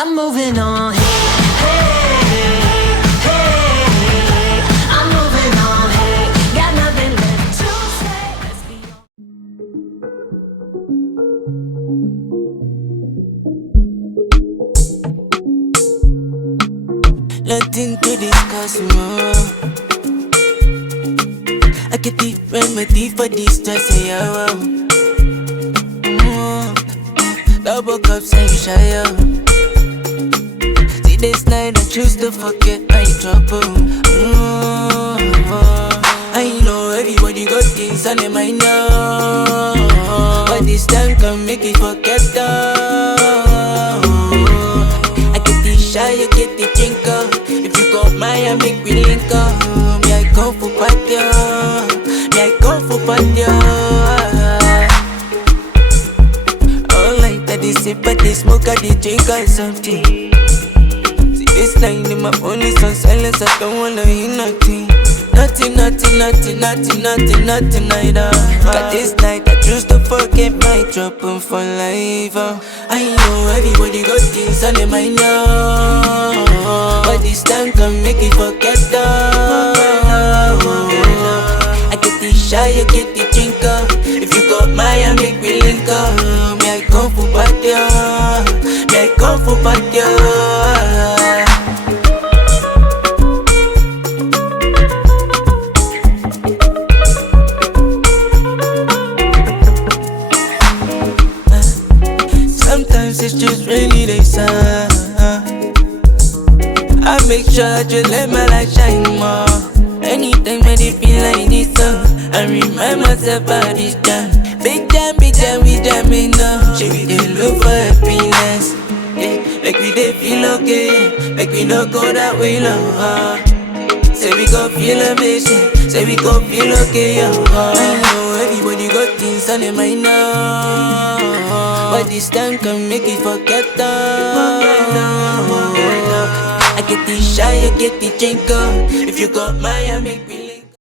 I'm moving on. Hey, hey, hey, I'm moving on. Hey, got nothing left to say. Let's be Nothing to discuss more. I get the remedy for this stress, yeah. Double cups and shy, see this night I choose to forget my trouble. I know everybody got things on their mind now, but this time can make it forget though. I get the shy, you get the drinker. If you got mine, I make me link up. Me I go for party, me I go for party. They sip but they smoke, I they drink or something. See this line in my phone is on silence, I don't wanna hear nothing. Nothing, neither. Got this night, I choose to forget my trouble for life. I know everybody got things on their mind now, but this time can make it forget though. I get the shy, I get the drinker. If you got mine, I make me link up. Me I come for party, me I come for party. Sometimes it's just rainy days. I make sure I just let my light shine more. Anytime when they feel like this I remind myself about this time. Big jam, we jamming now. Should we dey look for happiness? Yeah, like we dey feel okay. Like we no go that way now. Say we gon' feel amazing. Say we gon' feel okay, I know everybody got things on their mind now, but this time can make it forget though. I get the shy, I get the drinker. If you got mine, I make me